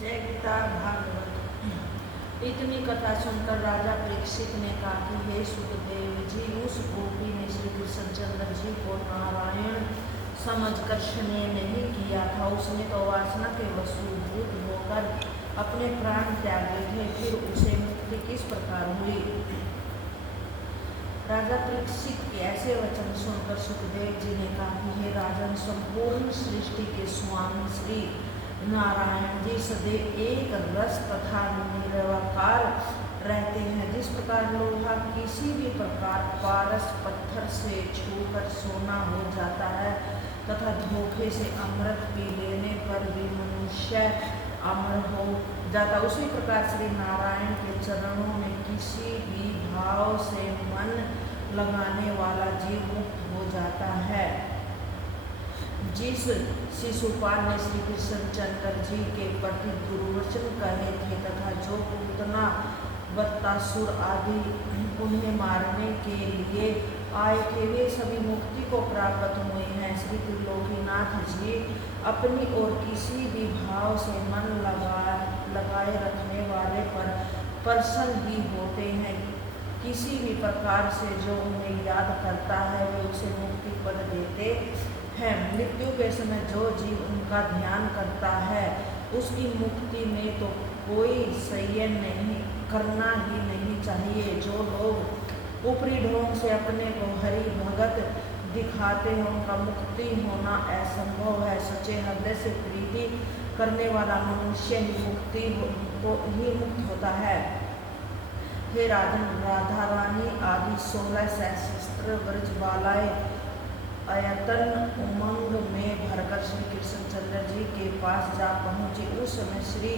जय गीता भागवत। इतनी कथा सुनकर राजा परीक्षित ने कहा कि हे सुखदेव जी, उस गोपी ने श्री कृष्णचंद्र जी को नारायण समझकर स्नेह नहीं किया था। उसने तो वासना के वशीभूत होकर अपने प्राण त्यागे थे। फिर उसे मुक्ति किस प्रकार हुई? राजा परीक्षित के ऐसे वचन सुनकर सुखदेव जी ने कहा कि हे राजन, संपूर्ण सृष्टि के स्वामी श्री नारायण जी सदैव एक रस तथा निरवकार रहते हैं। जिस प्रकार लोहा किसी भी प्रकार पारस पत्थर से छूकर सोना हो जाता है तथा धोखे से अमृत पी लेने पर भी मनुष्य अमर हो जाता, उसी प्रकार श्री नारायण के चरणों में किसी भी भाव से मन लगाने वाला जीव मुक्त हो जाता है। जिस शिशुपाल ने श्री कृष्णचंद्र जी के प्रति दुर्वचन कहे थे तथा जो पूतना बत्तासुर आदि उन्हें मारने के लिए आए थे, वे सभी मुक्ति को प्राप्त हुए हैं। श्री त्रिलोकीनाथ जी अपनी ओर किसी भी भाव से मन लगाए रखने वाले पर प्रसन्न ही होते हैं। किसी भी प्रकार से जो उन्हें याद करता है वे उसे मुक्ति पद देते हैं। मृत्यु के समय जो जीव उनका ध्यान करता है उसकी मुक्ति में तो कोई संयम नहीं करना ही नहीं चाहिए। जो लोग ऊपरी ढोंग से अपने को हरि भगत दिखाते हैं उनका मुक्ति होना असंभव है। सच्चे हृदय से प्रीति करने वाला मनुष्य ही मुक्त होता है। हे राजन, राधा रानी आदि 16 सहस्त्र ब्रजबालाएं अयतन उमंग में भरकर श्री कृष्णचंद्र जी के पास जा पहुँची। उस समय श्री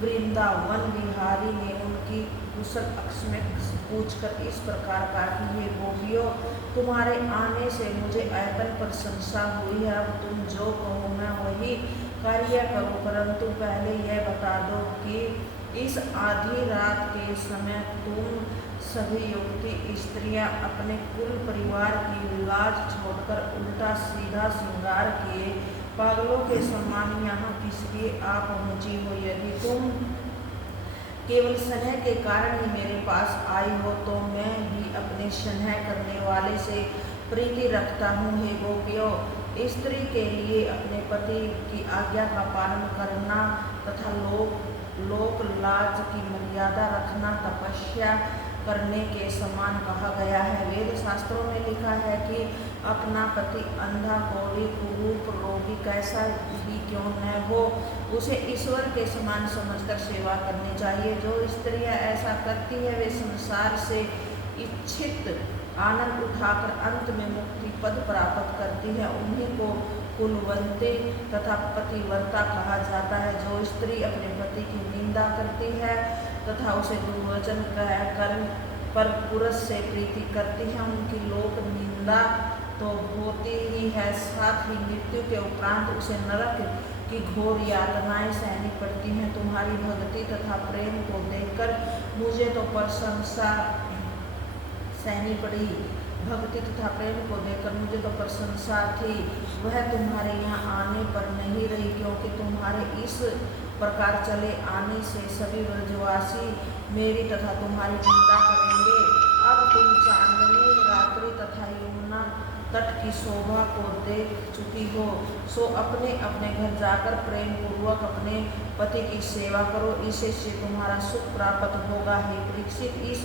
वृंदावन बिहारी ने उनकी कुशल अक्षमें पूछकर इस प्रकार कहा कि हे गोपियों, तुम्हारे आने से मुझे अयतन प्रशंसा हुई है। अब तुम जो कहो मैं वही कार्य करो, परंतु पहले यह बता दो कि इस आधी रात के समय तुम सभी युवती स्त्रियां अपने कुल परिवार की लाज छोड़कर उल्टा सीधा श्रृंगार किए पागलों के समान यहाँ किस लिए आ पहुँची हो? यदि तुम केवल स्नेह के कारण ही मेरे पास आई हो तो मैं भी अपने स्नेह करने वाले से प्रीति रखता हूँ। हे गोपियों, स्त्री के लिए अपने पति की आज्ञा का पालन करना तथा लोक लाज की मर्यादा रखना तपस्या करने के समान कहा गया है। वेद शास्त्रों में लिखा है कि अपना पति अंधा, कोढ़ी, कुरूप, रोगी कैसा ही क्यों न हो, उसे ईश्वर के समान समझकर सेवा करनी चाहिए। जो स्त्रियां ऐसा करती है वे संसार से इच्छित आनंद उठाकर अंत में मुक्ति पद प्राप्त करती है। उन्हीं को कुलवंती तथा पतिव्रता कहा जाता है। जो स्त्री अपने पति की निंदा करती है तथा उसे दुर्वचन कहकर पर पुरुष से प्रीति करती है, उनकी लोक निंदा तो होती ही है, साथ ही मृत्यु के उपरांत उसे नरक की घोर यातनाएं सहनी पड़ती हैं। तुम्हारी भक्ति तथा प्रेम को देखकर मुझे तो प्रशंसा सहनी पड़ी। भक्ति तथा प्रेम को देखकर मुझे तो प्रशंसा थी, वह तुम्हारे यहाँ आने पर नहीं रही, क्योंकि तुम्हारे इस प्रकार चले आने से सभी ब्रजवासी मेरी तथा तुम्हारी निंदा करेंगे। अब तुम चांदनी रात्रि तथा यमुना तट की शोभा को देख चुकी हो, सो अपने अपने घर जाकर प्रेम पूर्वक अपने पति की सेवा करो, इसे से तुम्हारा सुख प्राप्त होगा। हे परीक्षित, इस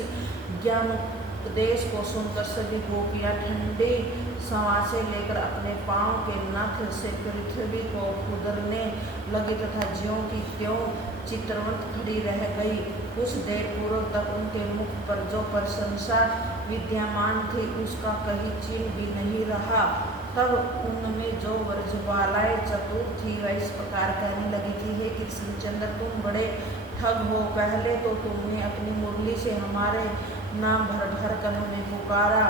ज्ञान उपदेश को सुनकर सभी गोपियाँ ठंडी सांसें लेकर अपने पांव के नख से पृथ्वी को खुदरने लगी तथा ज्यों की त्यों चित्रवत खड़ी रह गई। कुछ देर पूर्व तक उनके मुख पर जो प्रशंसा विद्यमान थी उसका कहीं चिन्ह भी नहीं रहा। तब उनमें जो ब्रजबालाएं चतुर थी वह इस प्रकार कहने लगी थी, हे कृष्णचंद्र, तुम बड़े ठग हो। पहले तो तुमने अपनी मुरली से हमारे नाम भर भर कर हमें पुकारा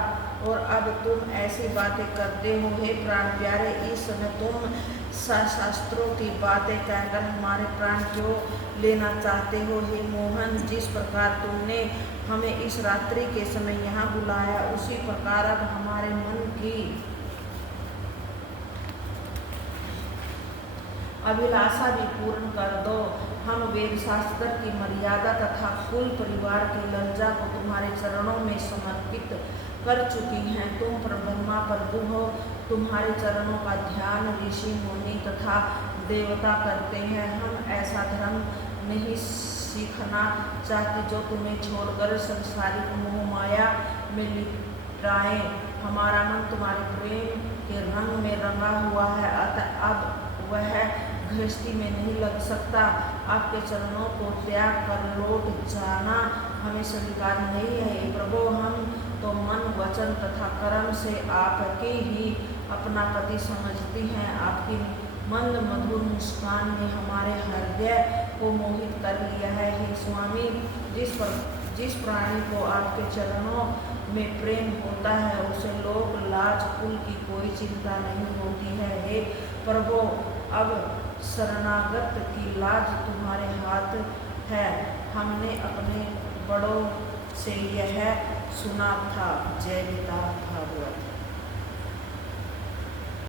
और अब तुम ऐसी बातें करते हो। हे प्राण प्यारे, इस समय तुम शास्त्रों की बातें कहकर हमारे प्राण क्यों लेना चाहते हो? हे मोहन, जिस प्रकार तुमने हमें इस रात्रि के समय यहाँ बुलाया उसी प्रकार अब हमारे मन की अभिलाषा भी पूर्ण कर दो। हम वेद शास्त्र की मर्यादा तथा कुल परिवार की लज्जा को तुम्हारे चरणों में समर्पित कर चुकी हैं। तुम ब्रह्मा प्रभु हो, तुम्हारे चरणों का ध्यान ऋषि मुनि तथा देवता करते हैं। हम ऐसा धर्म नहीं सीखना चाहते जो तुम्हें छोड़कर संसारिक मोह माया में लिपटाए। हमारा मन तुम्हारे प्रेम के रंग में रंगा हुआ है, अतः अब वह गृहस्थी में नहीं लग सकता। आपके चरणों को त्याग कर लौट जाना हमें स्वीकार नहीं है। हे प्रभु, हम तो मन वचन तथा कर्म से आपके ही अपना पति समझती हैं। आपकी मंद मधुर मुस्कान ने हमारे हृदय को मोहित कर लिया है। हे स्वामी, जिस प्राणी को आपके चरणों में प्रेम होता है उसे लोक लाज कुल की कोई चिंता नहीं होती है। हे प्रभु, अब शरणागत की लाज तुम्हारे हाथ है। हमने अपने बड़ों से यह सुना था। जय पिता।